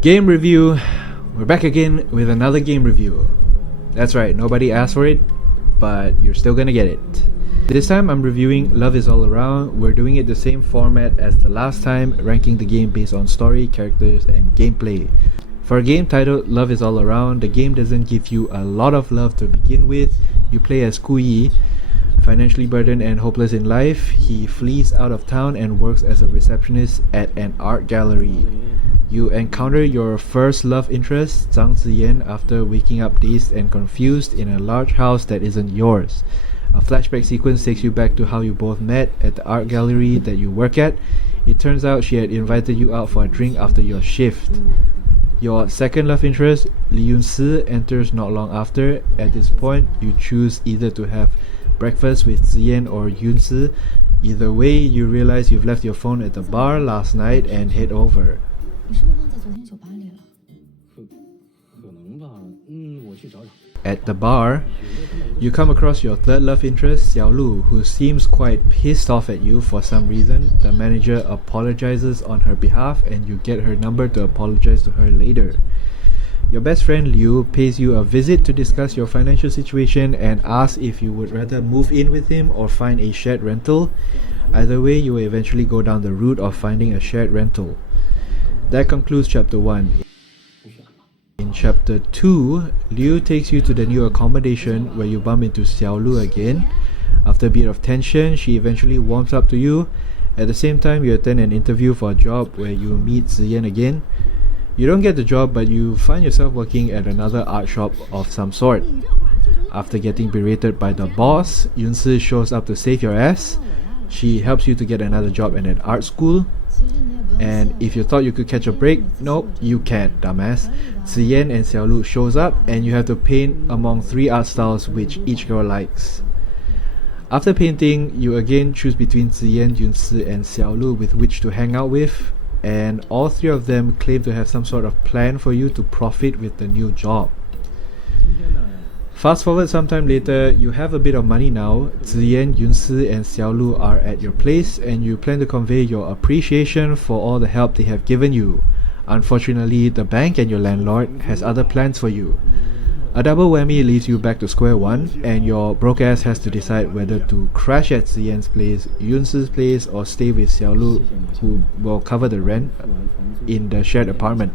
Game review. We're back again with another game review. That's right, nobody asked for it, but you're still gonna get it. This time I'm reviewing Love Is All Around. We're doing it the same format as the last time, ranking the game based on story, characters, and gameplay. For a game titled Love Is All Around, the game doesn't give you a lot of love to begin with. You play as Kui, financially burdened and hopeless in life. He flees out of town and works as a receptionist at an art gallery. You encounter your first love interest, Zhang Ziyan, after waking up dazed and confused in a large house that isn't yours. A flashback sequence takes you back to how you both met at the art gallery that you work at. It turns out she had invited you out for a drink after your shift. Your second love interest, Li Yun-si, enters not long after. At this point, you choose either to have breakfast with Ziyan or Yun-si. Either way, you realize you've left your phone at the bar last night and head over. At the bar, you come across your third love interest, Xiao Lu, who seems quite pissed off at you for some reason. The manager apologizes on her behalf and you get her number to apologize to her later. Your best friend Liu pays you a visit to discuss your financial situation and asks if you would rather move in with him or find a shared rental. Either way, you will eventually go down the route of finding a shared rental. That concludes chapter 1. In chapter 2, Liu takes you to the new accommodation where you bump into Xiao Lu again. After a bit of tension, she eventually warms up to you. At the same time, you attend an interview for a job where you meet Ziyan again. You don't get the job, but you find yourself working at another art shop of some sort. After getting berated by the boss, Yun-si shows up to save your ass. She helps you to get another job at an art school. And if you thought you could catch a break, nope, you can't, dumbass. Ziyan and Xiao Lu shows up and you have to paint among 3 art styles which each girl likes. After painting, you again choose between Ziyan, Yun-si and Xiao Lu with which to hang out with, and all 3 of them claim to have some sort of plan for you to profit with the new job. Fast forward sometime later, you have a bit of money now. Ziyan, Yun-si and Xiao Lu are at your place and you plan to convey your appreciation for all the help they have given you. Unfortunately, the bank and your landlord has other plans for you. A double whammy leaves you back to square one and your broke ass has to decide whether to crash at Ziyan's place, Yun-si's place or stay with Xiao Lu, who will cover the rent in the shared apartment.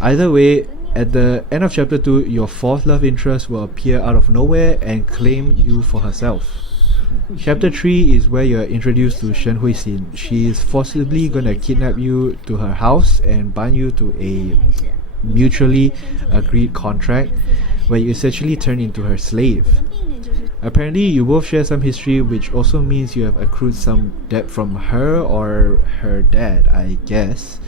Either way, at the end of chapter 2, your 4th love interest will appear out of nowhere and claim you for herself. Chapter 3 is where you're introduced to Shen Huixin. She is forcibly gonna kidnap you to her house and bind you to a mutually agreed contract where you essentially turn into her slave. Apparently, you both share some history, which also means you have accrued some debt from her or her dad, I guess.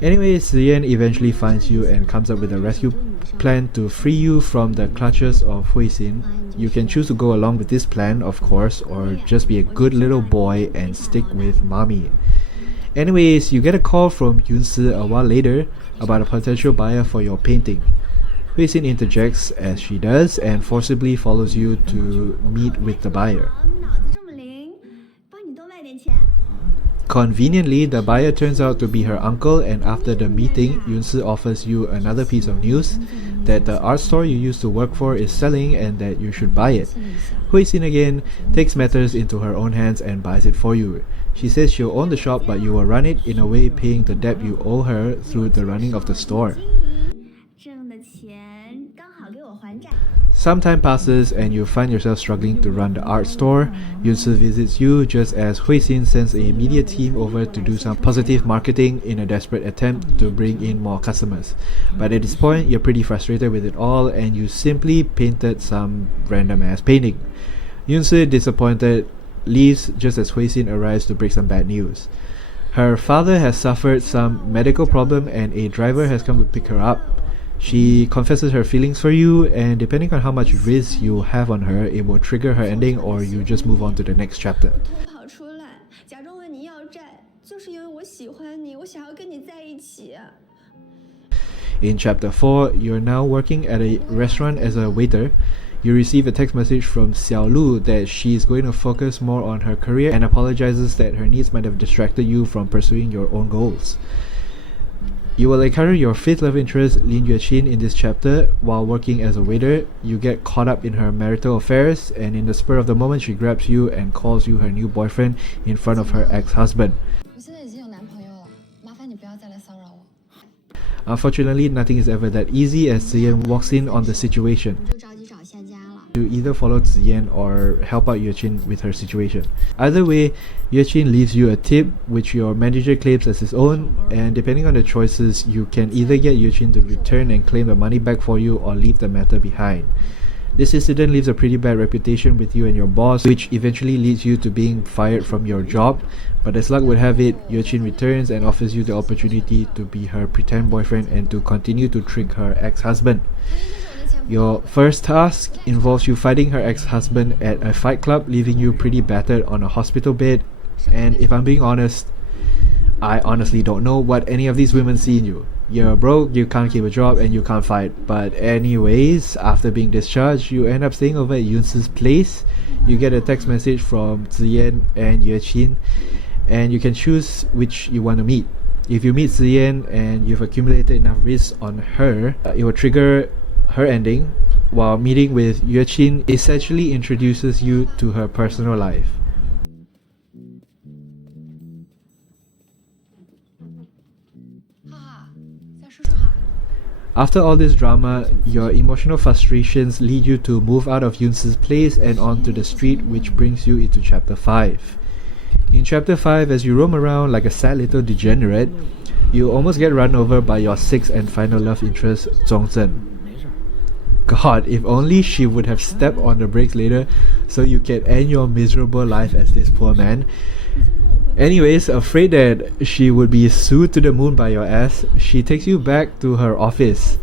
Anyways, Ziyan eventually finds you and comes up with a rescue plan to free you from the clutches of Huixin. You can choose to go along with this plan, of course, or just be a good little boy and stick with mommy. Anyways, you get a call from Yun-si a while later about a potential buyer for your painting. Huixin interjects as she does and forcibly follows you to meet with the buyer. Conveniently, the buyer turns out to be her uncle, and after the meeting, Yun-si offers you another piece of news that the art store you used to work for is selling and that you should buy it. Huixin again takes matters into her own hands and buys it for you. She says she'll own the shop, but you will run it, in a way paying the debt you owe her through the running of the store. Some time passes and you find yourself struggling to run the art store. Yun-si visits you just as Huixin sends a media team over to do some positive marketing in a desperate attempt to bring in more customers. But at this point, you're pretty frustrated with it all and you simply painted some random ass painting. Yun-si, disappointed, leaves just as Huixin arrives to break some bad news. Her father has suffered some medical problem and a driver has come to pick her up. She confesses her feelings for you, and depending on how much risk you have on her, it will trigger her ending or you just move on to the next chapter. In chapter 4, you're now working at a restaurant as a waiter. You receive a text message from Xiao Lu that she's going to focus more on her career and apologizes that her needs might have distracted you from pursuing your own goals. You will encounter your fifth love interest, Lin Yueqin, in this chapter. While working as a waiter, you get caught up in her marital affairs, and in the spur of the moment, she grabs you and calls you her new boyfriend in front of her ex-husband. Unfortunately, nothing is ever that easy as Ziyan walks in on the situation. You either follow Ziyan or help out Yueqin with her situation. Either way, Yueqin leaves you a tip which your manager claims as his own, and depending on the choices, you can either get Yueqin to return and claim the money back for you or leave the matter behind. This incident leaves a pretty bad reputation with you and your boss, which eventually leads you to being fired from your job. But as luck would have it, Yueqin returns and offers you the opportunity to be her pretend boyfriend and to continue to trick her ex-husband. Your first task involves you fighting her ex-husband at a fight club, leaving you pretty battered on a hospital bed. And if I'm being honest, I honestly don't know what any of these women see in you. You're broke, you can't keep a job, and you can't fight. But anyways, after being discharged, you end up staying over at Yunsi's place. You get a text message from Ziyan and Yueqin, and you can choose which you want to meet. If you meet Ziyan and you've accumulated enough risks on her, it will trigger her ending, while meeting with Yueqin essentially introduces you to her personal life. After all this drama, your emotional frustrations lead you to move out of Yunsi's place and onto the street, which brings you into chapter 5. In chapter 5, as you roam around like a sad little degenerate, you almost get run over by your sixth and final love interest, Zhongzhen. God, if only she would have stepped on the brakes later so you can end your miserable life as this poor man. Anyways, afraid that she would be sued to the moon by your ass, she takes you back to her office.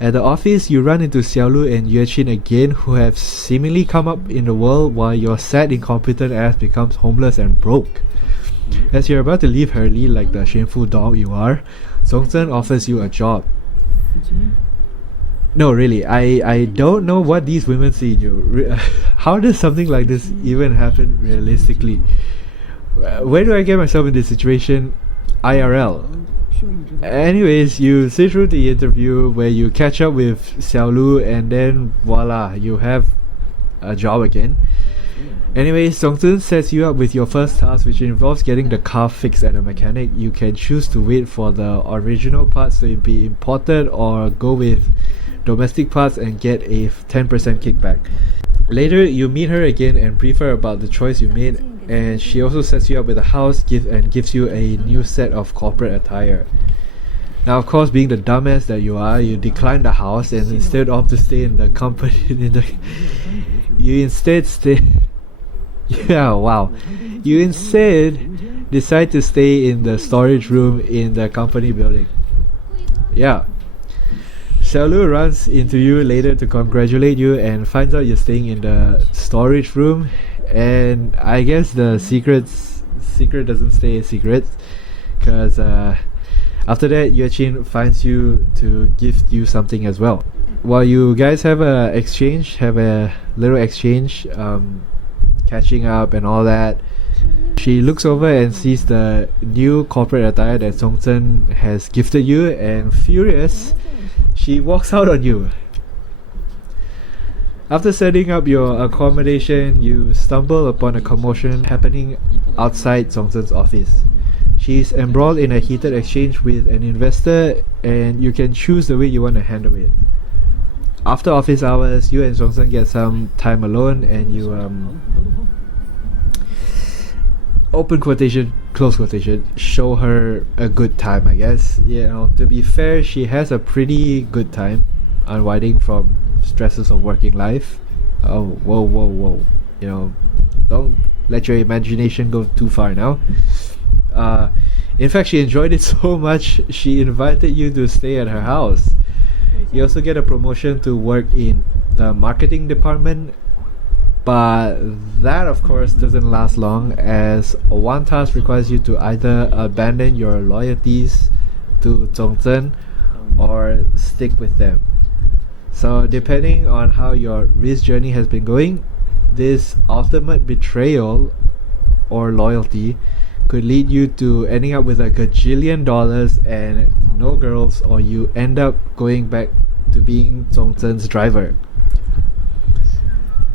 At the office, you run into Xiaolu and Yueqin again, who have seemingly come up in the world while your sad, incompetent ass becomes homeless and broke. As you're about to leave hurriedly like the shameful dog you are, Zhongzhen offers you a job. No, really, I don't know what these women see in you. How does something like this even happen realistically? Where do I get myself in this situation? IRL. Anyways, you sit through the interview where you catch up with Xiaolu, and then voila, you have a job again. Anyways, Zhongzhen sets you up with your first task, which involves getting the car fixed at a mechanic. You can choose to wait for the original parts to be imported or go with domestic parts and get a 10% kickback. Later, you meet her again and brief her about the choice you made, and she also sets you up with a house and gives you a new set of corporate attire. Now, of course, being the dumbass that you are, you decline the house and instead opt to stay in the company. You instead decide to stay in the storage room in the company building. Yeah. Xiaolu runs into you later to congratulate you and finds out you're staying in the storage room, and I guess the secret doesn't stay a secret, because after that Yueqin finds you to gift you something as well. While you guys have a little exchange, catching up and all that, she looks over and sees the new corporate attire that Zhongzhen has gifted you, and furious, she walks out on you. After setting up your accommodation, you stumble upon a commotion happening outside Zhongzhen's office. She's embroiled in a heated exchange with an investor, and you can choose the way you want to handle it. After office hours, you and Zhongzhen get some time alone, and you open quotation, close quotation, show her a good time, I guess. You know, to be fair, she has a pretty good time unwinding from stresses of working life. Oh, whoa. You know, don't let your imagination go too far now. In fact, she enjoyed it so much, she invited you to stay at her house. You also get a promotion to work in the marketing department, but that of course doesn't last long, as one task requires you to either abandon your loyalties to Zhongzhen or stick with them. So depending on how your risk journey has been going, this ultimate betrayal or loyalty could lead you to ending up with a gajillion dollars and no girls, or you end up going back to being Zhongzhen's driver.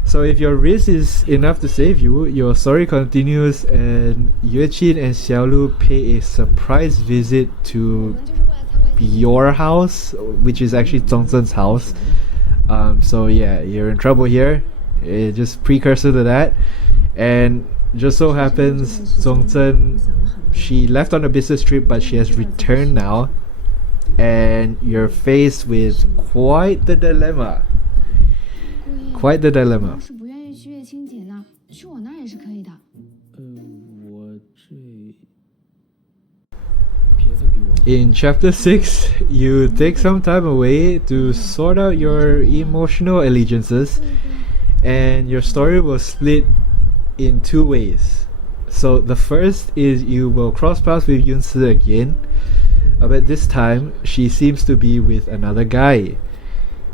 So if your risk is enough to save you, your story continues and Yueqin and Xiaolu pay a surprise visit to your house, which is actually Zhongzhen's house. So yeah, you're in trouble here. Just precursor to that. And just so happens, Zhongzhen, she left on a business trip, but she has returned now. And you're faced with quite the dilemma. Quite the dilemma. In chapter 6, you take some time away to sort out your emotional allegiances, and your story will split in two ways. So the first is you will cross paths with Yunsi again, but this time she seems to be with another guy.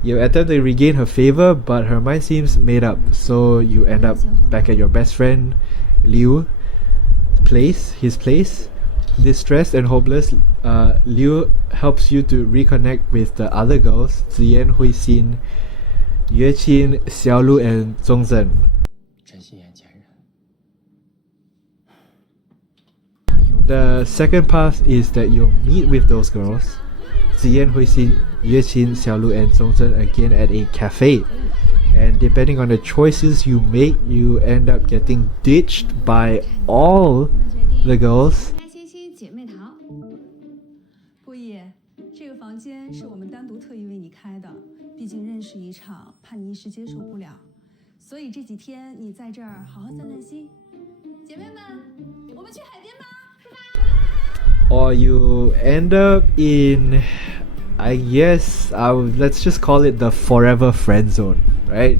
You attempt to regain her favor, but her mind seems made up, so you end up back at your best friend Liu's place. Distressed and hopeless, Liu helps you to reconnect with the other girls, Ziyan, Huixin, Yueqin, Xiaolu, and Zhongzhen. The second path is that you'll meet with those girls, Ziyan, Huixin, Yueqin, Xiaolu, and Zhongzhen, again at a cafe. And depending on the choices you make, you end up getting ditched by all the girls. Or you end up in, I guess, let's just call it the forever friend zone, right?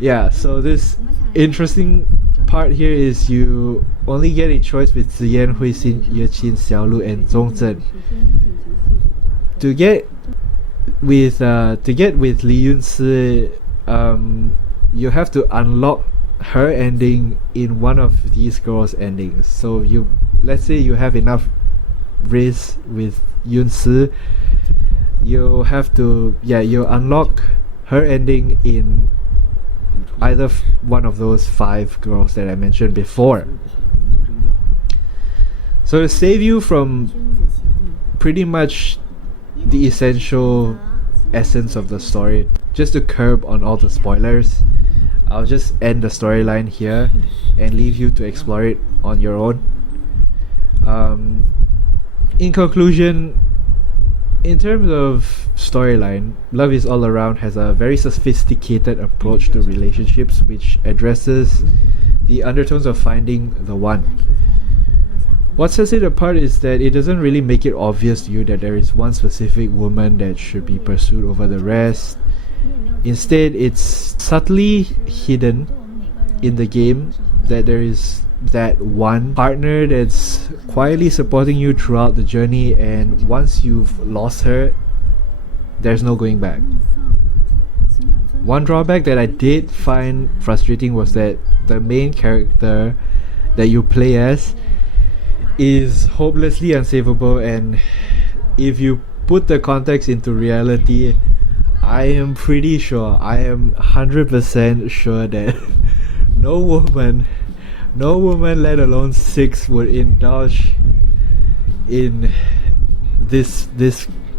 Yeah, so this interesting part here is you only get a choice with Ziyan, Huixin, Yueqin, Xiaolu, and Zhongzhen. To get with Li Yunci, you have to unlock her ending in one of these girls' endings. So let's say you have enough risk with Yunci, you have to you unlock her ending in either one of those 5 girls that I mentioned before. So to save you from pretty much the essential essence of the story, just to curb on all the spoilers, I'll just end the storyline here and leave you to explore it on your own. In conclusion, in terms of storyline, Love Is All Around has a very sophisticated approach to relationships, which addresses the undertones of finding the one. What sets it apart is that it doesn't really make it obvious to you that there is one specific woman that should be pursued over the rest. Instead, it's subtly hidden in the game that there is that one partner that's quietly supporting you throughout the journey, and once you've lost her, there's no going back. One drawback that I did find frustrating was that the main character that you play as is hopelessly unsavable, and if you put the context into reality, I am pretty sure, I am 100% sure that no woman, let alone 6, would indulge in this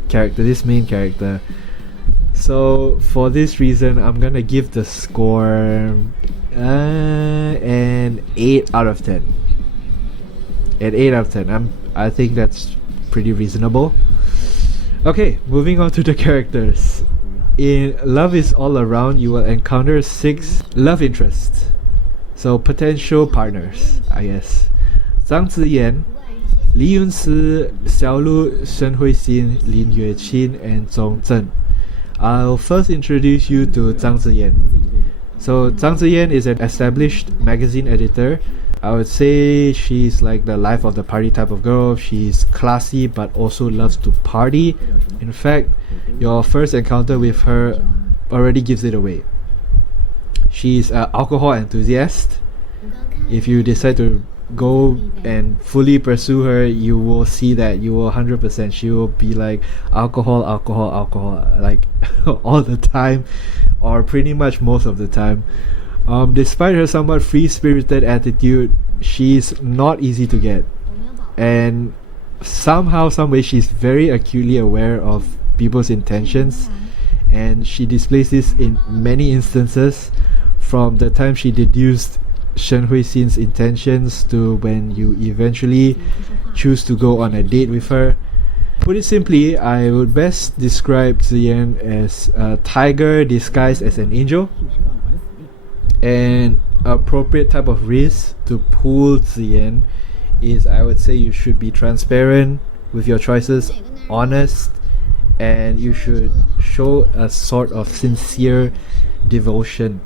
character, this main character. So for this reason, I'm gonna give the score an 8 out of 10. An 8 out of 10. I think that's pretty reasonable. Okay, moving on to the characters. In Love Is All Around, you will encounter 6 love interests. So potential partners, I guess. Zhang Ziyan, Li Yunci, Xiaolu, Shen Huixin, Lin Yueqin, and Zhongzhen. I'll first introduce you to Zhang Ziyan. So Zhang Ziyan is an established magazine editor. I would say she's like the life of the party type of girl. She's classy but also loves to party. In fact, your first encounter with her already gives it away. She's an alcohol enthusiast. If you decide to go and fully pursue her, you will see that you will 100%. She will be like alcohol, alcohol, alcohol, like all the time, or pretty much most of the time. Despite her somewhat free-spirited attitude, she's not easy to get, and somehow, some way, she's very acutely aware of people's intentions, and she displays this in many instances, from the time she deduced Shen Huixin's intentions to when you eventually choose to go on a date with her. Put it simply, I would best describe Ziyan as a tiger disguised as an angel. An appropriate type of risk to pull Ziyan is, I would say, you should be transparent with your choices, honest, and you should show a sort of sincere devotion.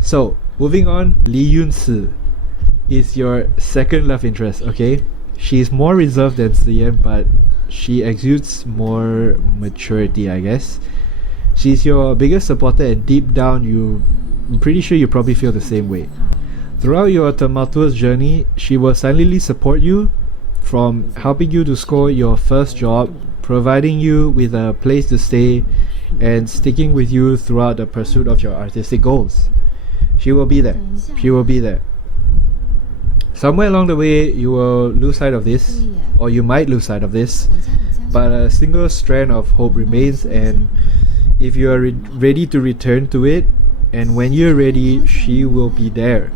So, moving on, Li Yunsi is your second love interest, okay? She's more reserved than Ziyan, but she exudes more maturity, I guess. She's your biggest supporter, and deep down, I'm pretty sure you probably feel the same way. Throughout your tumultuous journey, she will silently support you, from helping you to score your first job, providing you with a place to stay, and sticking with you throughout the pursuit of your artistic goals. She will be there. She will be there. Somewhere along the way, you will lose sight of this, or you might lose sight of this, but a single strand of hope remains, and if you are ready to return to it, and when you're ready, she will be there.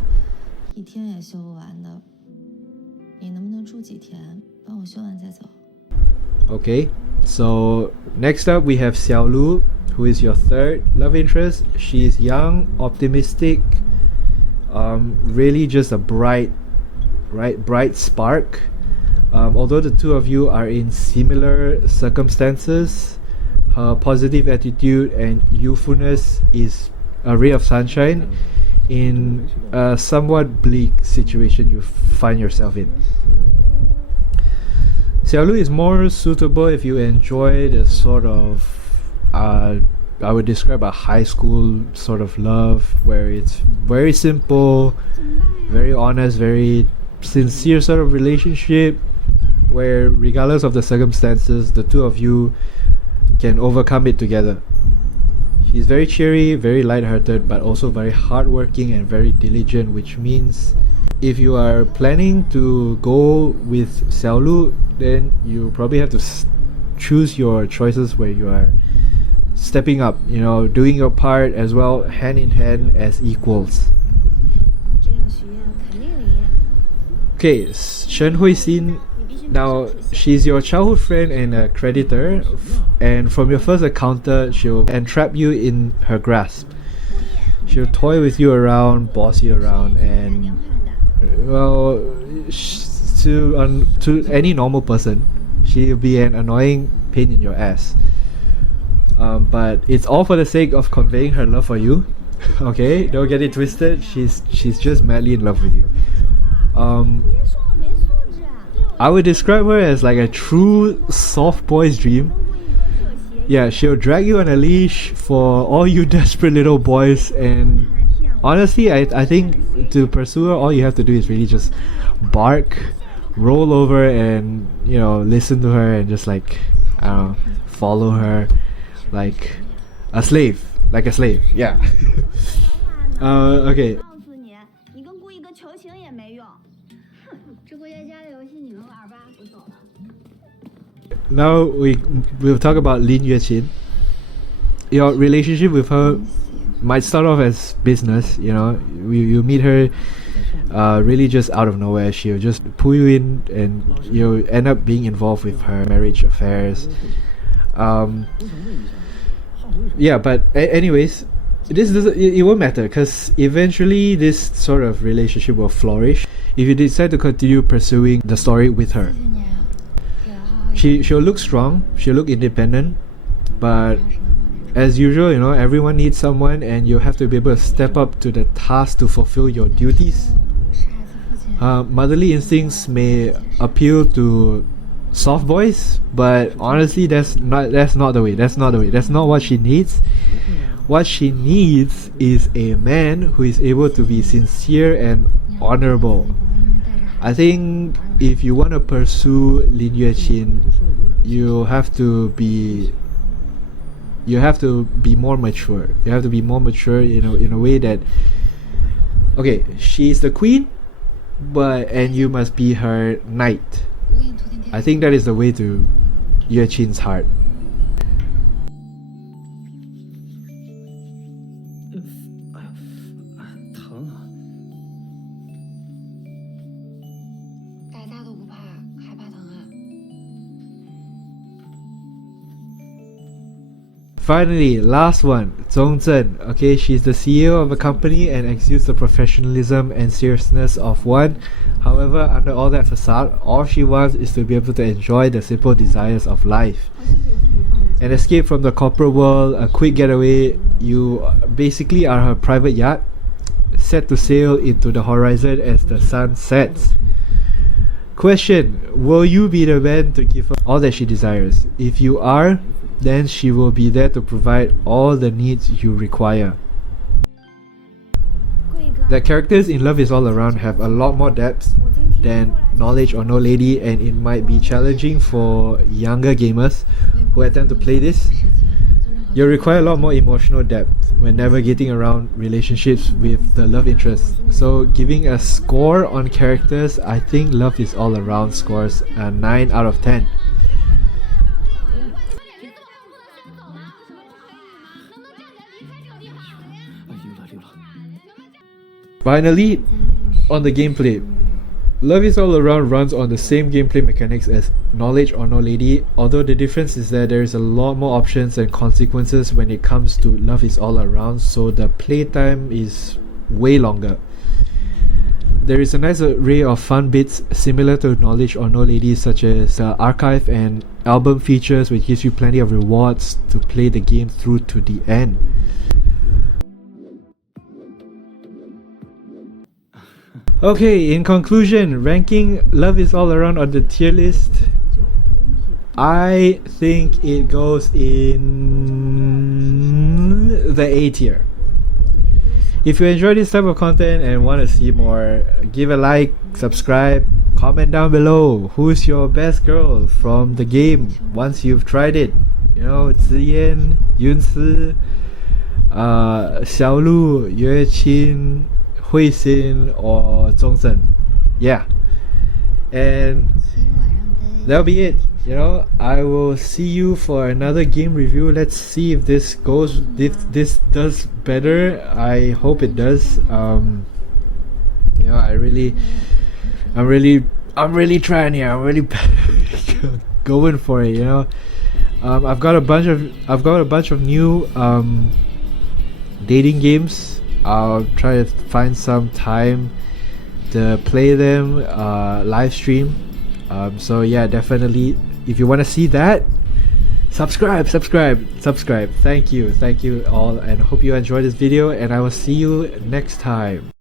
Okay, so next up we have Xiaolu, who is your third love interest. She is young, optimistic, really just a bright spark. Although the two of you are in similar circumstances, her positive attitude and youthfulness is a ray of sunshine in a somewhat bleak situation you find yourself in. Xiaolu is more suitable if you enjoy the sort of, I would describe a high school sort of love, where it's very simple, very honest, very sincere sort of relationship, where regardless of the circumstances, the two of you can overcome it together. She's very cheery, very light-hearted, but also very hardworking and very diligent, which means if you are planning to go with Xiaolu, then you probably have to choose your choices where you are stepping up, doing your part as well, hand in hand as equals. Okay, Shen Huixin. Now, she's your childhood friend and a creditor, and from your first encounter, she'll entrap you in her grasp. She'll toy with you around, boss you around, and well, to any normal person, she'll be an annoying pain in your ass. But it's all for the sake of conveying her love for you. Okay, don't get it twisted. She's just madly in love with you. I would describe her as like a true soft boy's dream. Yeah, she'll drag you on a leash for all you desperate little boys, and honestly, I think to pursue her, all you have to do is really just bark, roll over, and listen to her, and just follow her like a slave. Yeah. Okay. Now we'll talk about Lin Yueqin. Your relationship with her might start off as business. You meet her really just out of nowhere. She'll just pull you in, and you'll end up being involved with her marriage affairs. Yeah, but anyways, it won't matter, because eventually this sort of relationship will flourish if you decide to continue pursuing the story with her. She'll look strong, she'll look independent, but as usual, everyone needs someone, and you have to be able to step up to the task to fulfill your duties. Motherly instincts may appeal to soft boys, but honestly, that's not the way. That's not what she needs. What she needs is a man who is able to be sincere and honorable. I think if you want to pursue Lin Yueqin, you have to be more mature. You have to be more mature in a way that, okay, she's the queen, and you must be her knight. I think that is the way to Yueqin's heart. Finally, last one, Zhongzhen. Okay, she's the CEO of a company and exudes the professionalism and seriousness of one. However, under all that facade, all she wants is to be able to enjoy the simple desires of life. An escape from the corporate world, a quick getaway. You basically are her private yacht, set to sail into the horizon as the sun sets. Question: will you be the man to give her all that she desires? If you are, then she will be there to provide all the needs you require. The characters in Love Is All Around have a lot more depth than Knowledge or No Lady, and it might be challenging for younger gamers who attempt to play this. You'll require a lot more emotional depth when navigating around relationships with the love interest. So giving a score on characters, I think Love Is All Around scores a 9 out of 10. Finally, on the gameplay. Love Is All Around runs on the same gameplay mechanics as Knowledge or No Lady, although the difference is that there is a lot more options and consequences when it comes to Love Is All Around, so the playtime is way longer. There is a nice array of fun bits similar to Knowledge or No Lady, such as archive and album features, which gives you plenty of rewards to play the game through to the end. Okay, in conclusion, ranking Love Is All Around on the tier list, I think it goes in the A tier. If you enjoy this type of content and want to see more, give a like, subscribe, comment down below. Who's your best girl from the game once you've tried it? You know, Ziyan, Yunsi, Xiaolu, Yueqin, Huixin, or Zhongzhen. Yeah, and that'll be it. You know, I will see you for another game review. Let's see if this does better. I hope it does. You know, I'm really trying here. I'm really going for it. You know, I've got a bunch of new dating games. I'll try to find some time to play them, live stream. So yeah, definitely, if you want to see that, subscribe. Thank you all, and hope you enjoyed this video, and I will see you next time.